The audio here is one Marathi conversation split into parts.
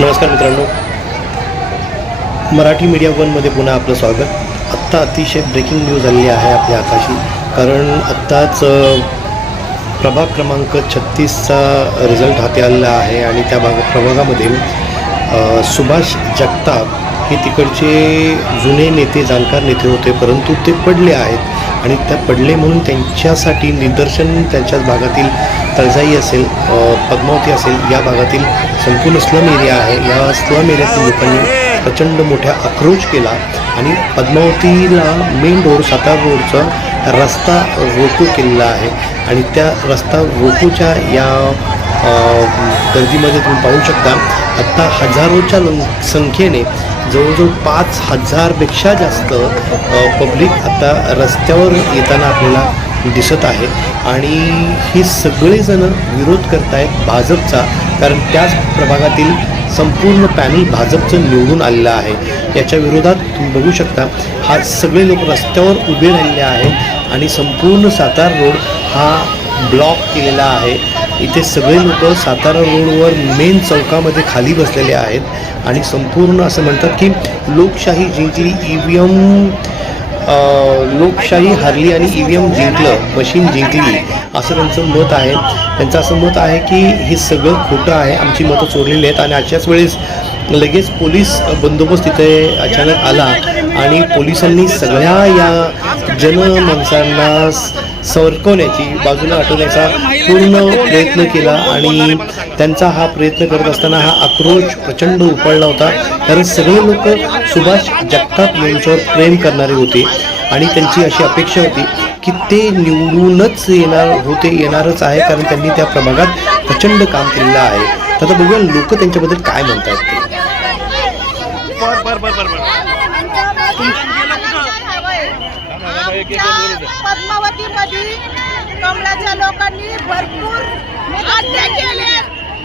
नमस्कार मित्रांनो, मराठी मीडिया वनमध्ये पुन्हा आपलं स्वागत। आत्ता अतिशय ब्रेकिंग न्यूज आलेली आहे आपल्या हाताशी, कारण आत्ताच प्रभाग क्रमांक 36चा रिझल्ट हाती आलेला आहे आणि त्या प्रभागामध्ये सुभाष जगताप हे तिकडचे जुने नेते, जाणकार नेते होते, परंतु ते पडले आहेत आणि त्या पडले म्हणून त्यांच्यासाठी निदर्शन त्यांच्याच भागातील तळजाई असेल, पद्मावती असेल, या भागातील संपूर्ण स्लम एरिया आहे। या स्लम एरियातील लोकांनी प्रचंड मोठा आक्रोश केला आणि पद्मावतीला मेन रोड, सातारा रोडचा रस्ता रोको केलेला आहे आणि त्या रस्ता रोकोच्या या गर्दीमध्ये तुम्ही पाहू शकता आत्ता हजारोच्या संख्येने जवळजवळ 5000पेक्षा जास्त पब्लिक आता रस्त्यावर येताना आपल्याला दिसत आहे आणि हे सगळेजण विरोध करत आहेत भाजपचा, कारण त्याच प्रभागातील संपूर्ण पॅनल भाजपचं निवडून आलेलं आहे। याच्या विरोधात तुम्ही बघू शकता हा सगळे लोक रस्त्यावर उभे राहिलेले आहेत आणि संपूर्ण सातारा रोड हा ब्लॉक केलेला आहे। इथे सगळे लोक सातारा रोडवर मेन चौकामध्ये खाली बसलेले आहेत आणि संपूर्ण असं म्हणतात की लोकशाही जिंकली, लोकशाही हारली आणि EVM जिंकलं, मशीन जिंकली, असं त्यांचं मत आहे। त्यांचं असं मत आहे की हे सगळं खोटं आहे, आमची मतं चोरलेली आहेत आणि अशाच वेळेस लगेच पोलीस बंदोबस्त तिथे अचानक आला आणि पोलिसांनी सगळ्या या जनमानसांना सरकवण्याची, बाजूला हटवण्याचा पूर्ण प्रयत्न केला आणि त्यांचा हा प्रयत्न करत असताना हा आक्रोश प्रचंड उपळला होता, कारण सगळे लोक सुभाष जगताप यांच्यावर प्रेम करणारे होते आणि त्यांची अशी अपेक्षा होती की ते निवडूनच येणारच आहे, कारण त्यांनी त्या प्रभागात प्रचंड काम केलेलं आहे। तर आता बघूया लोक त्यांच्याबद्दल काय म्हणतात ते। पद्मावतीमध्ये कमळाच्या लोकांनी भरपूर हत्या केले,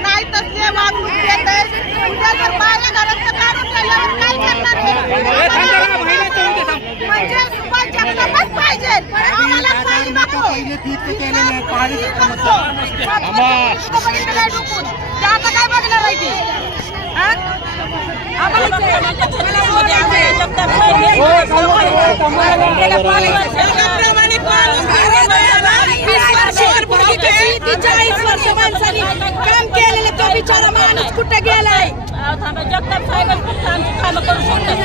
नाही तसले वागणूक देत आहे। उद्या जर बाहेर घरात काढून गेल्यावर काय करणार आहे? म्हणजे सुभाष जगतापच पाहिजे, आम्हाला काही नको। आता काय बघणार आहे ती? काम केलेलं तो बिचारा माणूस कुठे गेलाय? जगताप साहेब काम करू शकतात।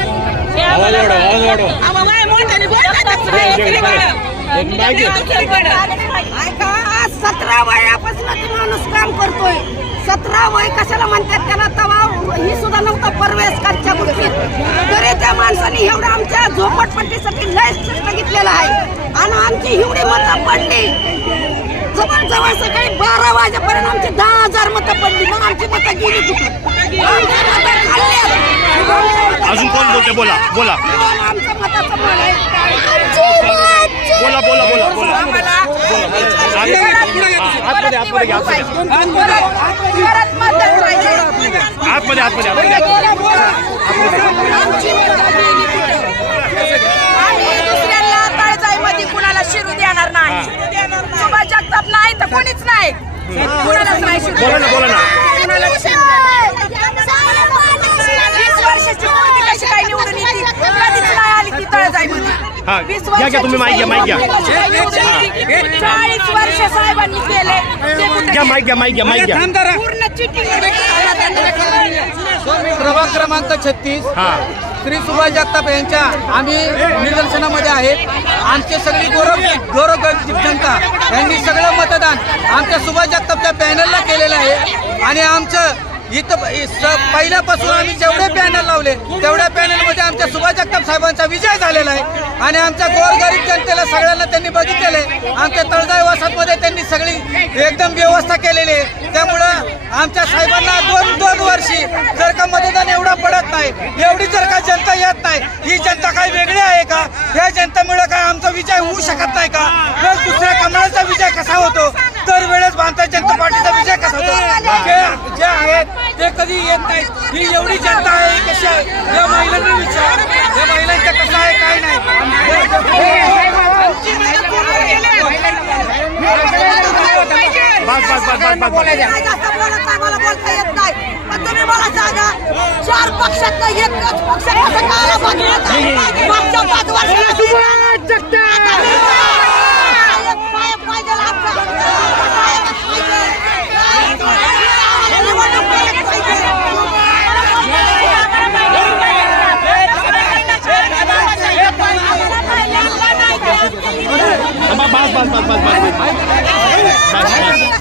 17 वयापासून माणूस काम करतोय। 17 वय कशाला म्हणतात त्याला? तवा ही सुद्धा नव्हता परवेशकरच्या गोष्टीत, तरी त्या माणसाने एवढं आमच्या झोपडपट्टीसाठी लय कष्ट घेतलेला आहे आणि आमची एवढी मतं पडली। जवळजवळ सकाळी 12 वाजेपर्यंत आमची 10,000 मतं पडली, मग आमची मतं गेली कुठं? अजून कोण बोलते? बोला बोला आमच्या मताचं बोला बोला बोला बोला बोला दुसऱ्याला तळजाईमध्ये कुणाला शिरू देणार नाही। सुभाष जगताप नाही तर कोणीच नाही, कुणालाच नाही शिरू देणार। बोला ना 20 वर्षाची मुलगी कशी काय निवडून येते? कधीच नाही आली ती तळजाईमध्ये। 20 वर्षाची तुम्ही माईक घ्या 40 वर्ष साहेबांनी केले, पूर्ण चिठ्ठी प्रभाग क्रमांक 36 श्री सुभाष जगताप यांच्या आम्ही निदर्शनामध्ये आहेत। आमचे सगळी गौरव जनता यांनी सगळं मतदान आमच्या सुभाष जगतापच्या पॅनलला केलेलं आहे आणि आमचं इथं पहिल्यापासून आम्ही जेवढे पॅनल लावले तेवढ्या पॅनलमध्ये आमच्या सुभाष जगताप साहेबांचा विजय झालेला आहे आणि आमच्या गोरगरीब जनतेला सगळ्यांना त्यांनी बघितलेलं आहे। आमच्या तळजाई वसाहतमध्ये त्यांनी सगळी एकदम व्यवस्था केलेली आहे, त्यामुळं आमच्या साहेबांना 2 वर्षी जर का मतदान एवढं पडत नाही, एवढी जर का जनता येत नाही, ही जनता काय वेगळी आहे का? या जनतेमुळे काय आमचा विजय होऊ शकत नाही का? मग दुसऱ्या कमळाचा विजय कसा होतो? दरवेळेस भारतीय जनता पार्टीचा विजय कसा होतो? जे आहेत ते कधी येत नाही। ही एवढी जनता आहे, कशी आहे या महिलांना विचार, या महिलांचं कसं आहे काय नाही। बस बोलायचं, मला बोलता येत नाही, पण तुम्ही मला सांगा 4 पक्षात एकच पक्ष कसं काला बदलत आहे? मागच्या 5 वर्षात पाहिजे आमचा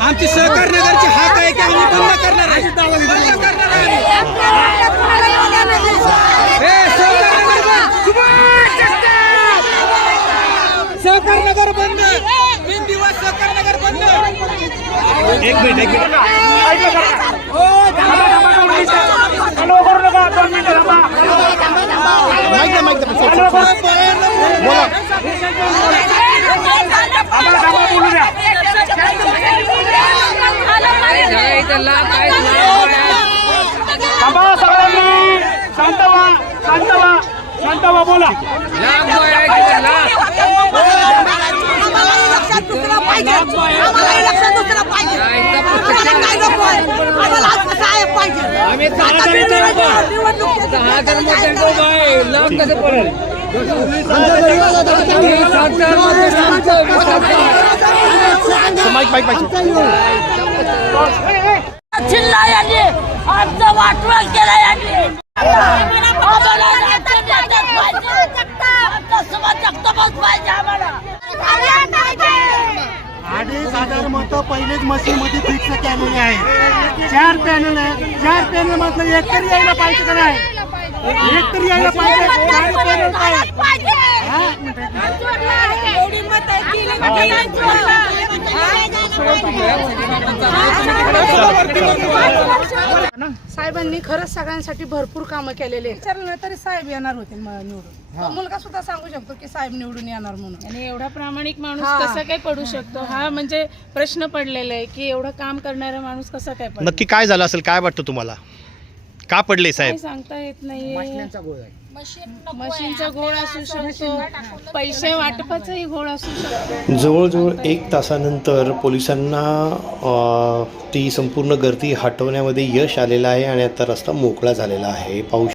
आमची सहकार नगरची हाक आहे की आम्ही बंद करणार आहे. बंद करणार आहे. सहकार नगर बंद. 3 दिवस सहकार नगर बंद. एक मिनिट शांतवा बोला. जिल्हा यांनी आमचं वाटवण केलं यांनी आम्हाला राज्य नेत्यात पाहिजे. आमचा समाज जगतापच पाहिजे आम्हाला. 2,500 मतं पहिलेच मशीनमध्ये फिक्स केलेली आहे. 4 पॅनल आहे. 4 पॅनल मधलं एक तरी यायला पाहिजे का नाही? एक तरी यायला पाहिजे. 4 पॅनल पाहिजे. साहेबांनी खरंच सगळ्यांसाठी भरपूर कामं केलेले. विचारलं तरी साहेब येणार होते निवडून. तो मुलगा सुद्धा सांगू शकतो की साहेब निवडून येणार म्हणून. आणि एवढा प्रामाणिक माणूस कसा काय पडू शकतो हा म्हणजे प्रश्न पडलेला आहे की एवढं काम करणारा माणूस कसा काय पडतो. नक्की काय झालं असेल, काय वाटतं तुम्हाला, का पडले साहेब? काय सांगता येत नाही. मशीनचा घोळ असू शकतो, पैसे वाटपाचाही घोळ असू शकतो. जवळजवळ 1 तासानंतर पोलिसांना ती संपूर्ण गर्दी हटवण्यामध्ये यश आलेलं आहे आणि आता रस्ता मोकळा झालेला आहे. पाहू